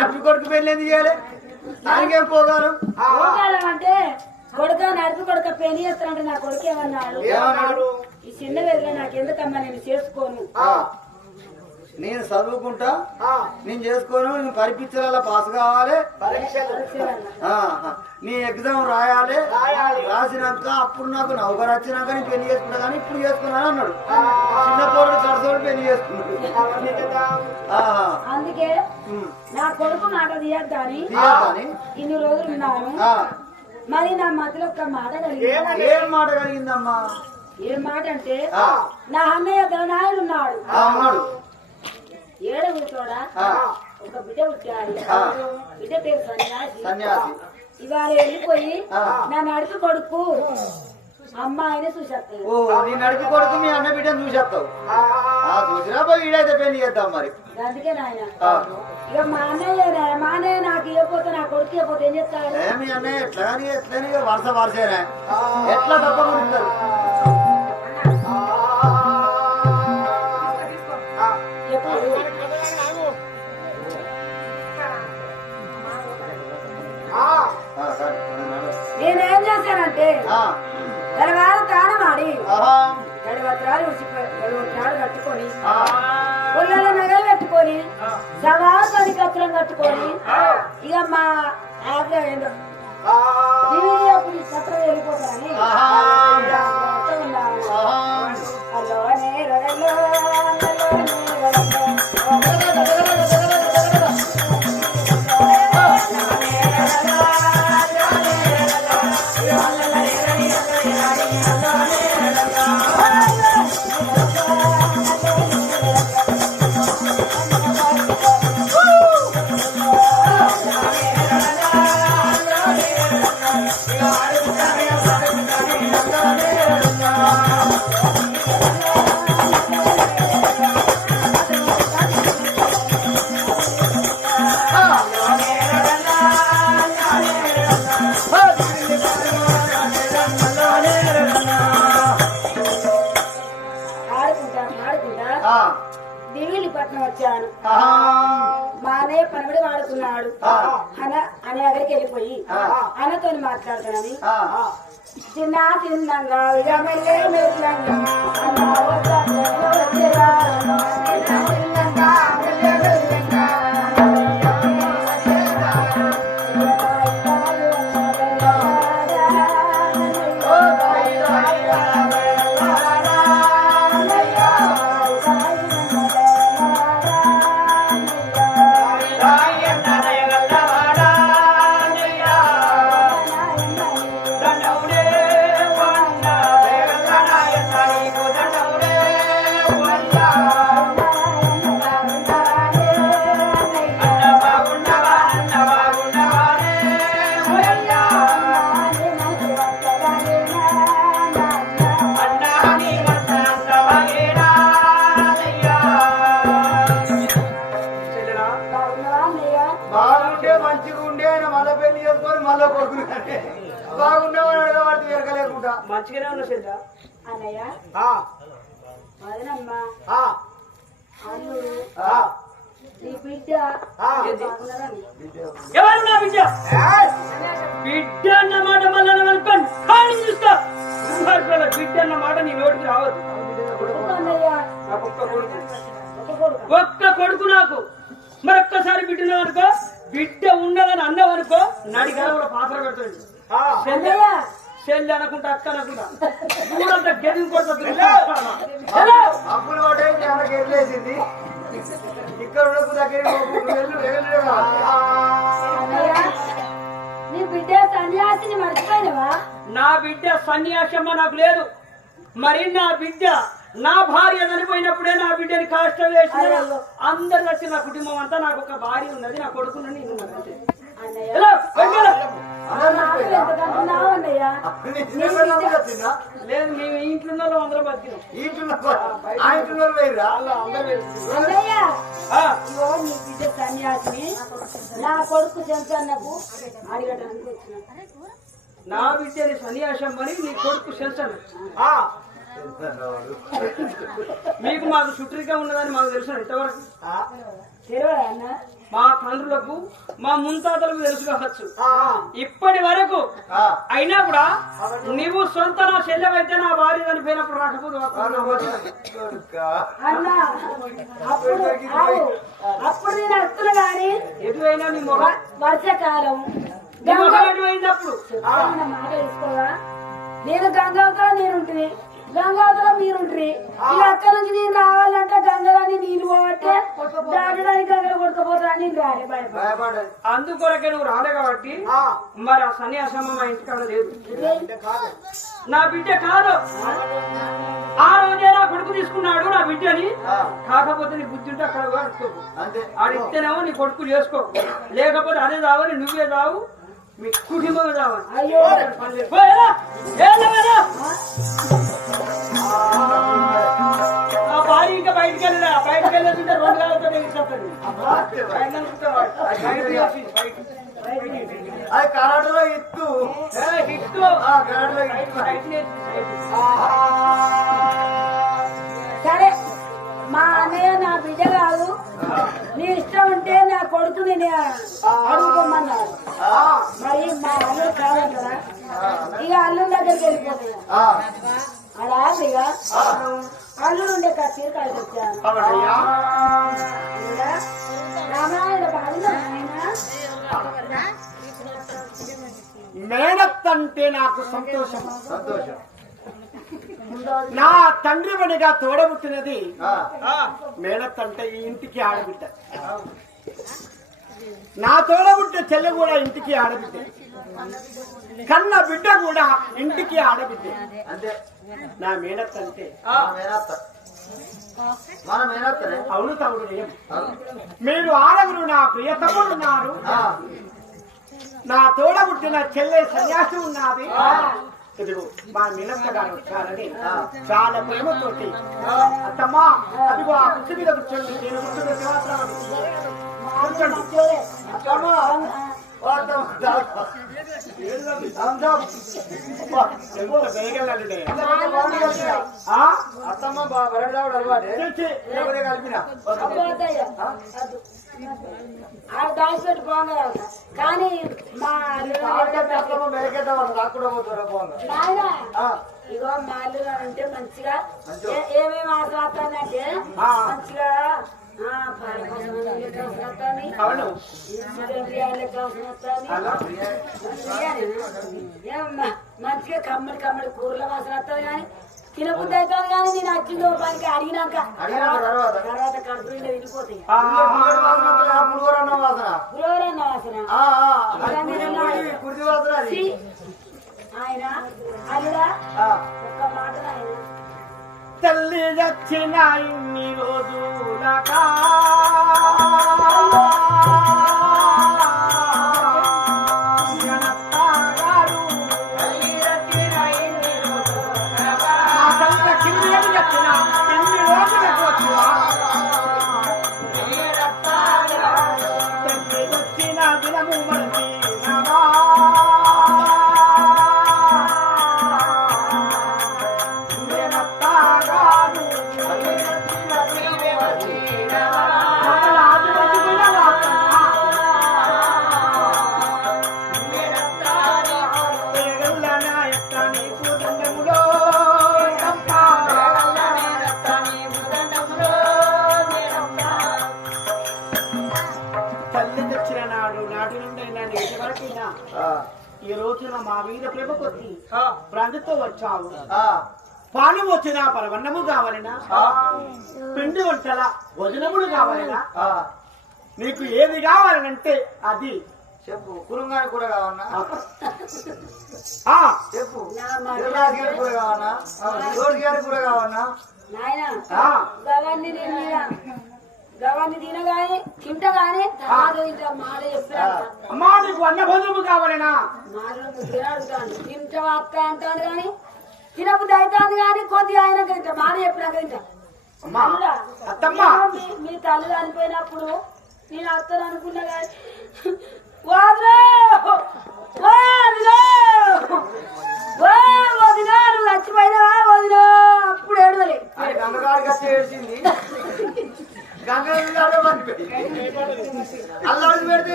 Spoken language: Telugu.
నడుపు కొడుకు పెళ్ళి ఎందుకు చేయాలి? దానికేం పోగాను పోగాలం అంటే కొడుక నడిపి కొడుక పెళ్ళి చేస్తానంటే నా కొడుకు ఏమన్నాడు? ఈ చిన్న వేదిలో నాకెందుకమ్మా నేను చేసుకోను? నేను చదువుకుంటా? నేను చేసుకోను నేను పరీక్షల పాస్ కావాలి. ఆ, నీ ఎగ్జామ్ రాయాలి. రాసినాక అప్పుడు నాకు నౌకరు వచ్చినాక నేను పెళ్ళి చేసుకుంటా కానీ ఇప్పుడు చేసుకున్నాను అన్నాడు. చిన్న తోడు కడతోడు పెళ్ళి చేసుకున్నాడు. అందుకే. నా కొడుకు మాట తీయద్దని? ఇన్ని రోజులు ఉన్నాను. ఆ, మరి నా మధ్యలో ఒక మాట కలిగింది. ఏం మాట కలిగిందమ్మా? ఏం మాట అంటే ఆ, నా అన్నయ్య ధనాయుడు ఉన్నాడు. ఆ, ఉన్నాడు ఏడ కూర్చోడా? ఆ, ఒక బిడ్డ పుట్టాడు. బిడ్డ పేరు సన్యాసి. సన్యాసి. ఇవాళ వెళ్ళిపోయి. నా నడుపు కొడుకు. అమ్మాయిని చూసేస్తాడు. ఓ నీ నడిపి కొడుకు మీ అన్న బిడ్డను చూసేస్తావు. ఆ. చూసినా పోయి ఈడైతే పెళ్ళి చేద్దాం మరి. అందుకే నాయన. ఇక మా అన్నయ్య మా అన్నయ్య నాకు ఇవ్వకపోతే నా కొడుకు ఇవ్వకపోతే ఏం చేస్తాడు? మీ అన్నయ్య ఎట్లా కానీ ఎట్లని వరుస వరుసేనే. ఎట్లా తప్పకుండా చేశానంటే తర్వాత తాళం ఆడి గడివత్రాలు గడివత్రాలు కట్టుకొని ఒళ్ళ నగలు కట్టుకొని సవాలు పని కత్తులం కట్టుకొని ఇక మా ఆవిడ పనబడి వాడుకున్నాడు అన అనే దగ్గరికి వెళ్ళిపోయి అన్నతో మాట్లాడుతానని చిన్న చిన్నంగా ఇక మెల్లే మెల్లంగా అన్న మంచిగా ఉండే ఆయన మళ్ళీ పెళ్ళి చేసుకొని మళ్ళీ కొడుకున్నాడే బాగుండేవాడు అడగబడితే ఎరగలేకుండా. మంచిగానే ఉన్నా చెల్లా అన్నయ్య వదనమ్మా. అల్లుడు. నీ బిడ్డ. బాగున్నారని ఎవరు నా బిడ్డ? బిడ్డ అన్న మాట మళ్ళీ అనుకోండి కానీ చూస్తా. బిడ్డ అన్న మాట నీ నోటికి రావద్దు. ఒక్క కొడుకు. ఒక కొడుకు. ఒక్క కొడుకు నాకు. మరొక్కసారి బిడ్డ అనుకో. బిడ్డ ఉన్నదని అన్నావు అనుకో నాడి గడవలో పాత్ర పెడతాడు. చెల్లి అనుకుంటా అక్క అనుకుంటా ఊరంతా గెలిం కొడుతుంది అప్పులు ఒకటే వెళ్ళేసింది ఇక్కడ ఉండకు దగ్గర నీ బిడ్డ సన్యాసిని మర్చిపోయినవా? నా బిడ్డ సన్యాసమ్మ నాకు లేదు. మరి నా బిడ్డ నా భార్య చనిపోయినప్పుడే నా బిడ్డని కాష్టం వేసిన అందరు వచ్చి నా కుటుంబం అంతా నాకు ఒక భార్య ఉన్నది నా కొడుకున్నది నేను లేదు మేము ఇంట్లో అందరం బతికినాం. బిడ్డ సన్యాసిని నా కొడుకు చెంచన్నకు అడిగడానికి నా బిడ్డని సన్యాసమ్మని నీ కొడుకు సెల్సన్ మీకు మాకు చుట్టరిగా ఉన్నదని మాకు తెలుసు అన్న? మా తండ్రులకు మా ముంతాతలకు తెలుసు కావచ్చు. ఇప్పటి వరకు ఆ, అయినా కూడా నీవు సొంత నా చెల్లెవైతే నా భార్య చనిపోయినప్పుడు రాకపోతే కొడుకా. అన్న అప్పుడు నేను గాని ఎటువైనా నీ మొగ వర్షాకాలం. నీ మాట తీసుకోవా నేను నేనుంటుంది గంగావతల మీరుంటుంది ఇక అక్కడ నుంచి నేను రావాలంటే గంగరాని నీళ్ళు పోవట్టే. దాటడానికి గంగలు కొట్టుకుపోతా అని నేను రాలే భయపడ భయపడదు. అందుకొరకే నువ్వు రాలే కాబట్టి మరి ఆ సన్యాసమ్మ మా ఇంటికాడ లేదు. నా బిడ్డ కాదు. ఆ రోజే నా కొడుకు తీసుకున్నాడు నా బిడ్డని. కాకపోతే నీ బుద్ధి ఉంటే అక్కడ అంతే. ఆడిస్తేనేమో నీ కొడుకు చేసుకో. లేకపోతే అదే చావని నువ్వే చావు మీ కుటుంబమే చావని అయ్యో. బయటికి వెళ్ళరా బయటికి వెళ్ళేస్తుంటే రెండు కాళ్ళతో. అది ఇత్తు ఇత్తు. సరే మా అన్నయ్య నా బిడ్డ కాదు. నీ ఇష్టం ఉంటే నా కొడుకు నేను అడుగుకోమన్నాడు మరి మా అల్లుడు కాదంటారా? ఇక అల్లుడి దగ్గరికి వెళ్ళిపోతాయి ఆ, అలా ఇక. అల్లుడు ఉండే వచ్చాను బాగుందా నాయనా? మేనత్ అంటే నాకు సంతోషం. సంతోషం. నా తండ్రి బడిగా తోడబుట్టినది ఆ, ఆ, మేనత్ అంటే ఈ ఇంటికి ఆడబిడ్డ. నా తోడబుట్టిన చెల్లె కూడా ఇంటికి ఆడబిడ్డ. కన్న బిడ్డ కూడా ఇంటికి ఆడబిడ్డ. నా అంటే. మన మేనత్త. మన మేనత్తనే. అవును తమ్ముడు. మీరు ఆడగురు నా ప్రియ తమ్ముడు ఉన్నారు. నా తోడబుట్టిన చెల్లె సన్యాసి ఉన్నది. ఇదిగో మా మినత్త గారు వచ్చారని చాలా ప్రేమతోటి. అత్తమ్మా అదిగో ఆ కుర్చీ మీద కూర్చోండి. నేను కూర్చున్న శివాత్రం కూర్చోండి అత్తమ్మ, రావడం అలవాటే. కలిపిన. ఆ కానీ మా ఇగో మా అల్లుడు అంటే మంచిగా ఏమేమి ఆశలు వస్తానంటే ఆ. మంచిగా అవును మంచిగా కమ్మడి కమ్మడి కూరల వాసన వస్తుంది కానీ తినబుద్ధి అవుతుంది కానీ నేను వచ్చిందో పనికి అడిగినాక తర్వాత? తర్వాత కడుపు నిండా వెళ్ళిపోతాయి. పులిహోరన్న వాసన! ఆయన అల్లుడా తల్లి దక్షిణ ఇన్ని రోజులకా. మీద ప్రేమ కొద్ది వచ్చావు. ఆ, పాలు వచ్చిన పరవన్నము కావాలనా? పిండి వంటల భోజనములు కావాలనా? ఆ. నీకు ఏది కావాలనంటే అది. చెప్పు కురుంగాని కూర కావన్నా ఆ. చెప్పు గారి కూర కావన్నా గారి కూర కావన్నా నాయన. ఆ. గవాన్ని తిన గవాన్ని తినగానే అమ్మా నీకు అన్న భోజనము కావాలనా? మాటలు ముద్ర అడుగుతాను తింటవా అక్క అంటాను కానీ తినబుద్ధి అవుతాను కానీ కొద్దిగా అయినాక ఇంత మాట చెప్పినాక అమ్మా నేను మీ- తల్లి చనిపోయినప్పుడు నేను అత్తను అనుకున్నా కానీ వదిలో! వదిలో! ఓ వదిలో, నువ్వు చచ్చిపోయినావా వదిలో అప్పుడు ఏడవలే. ఏడ్చింది. గంగ అల్లాడు పెడితే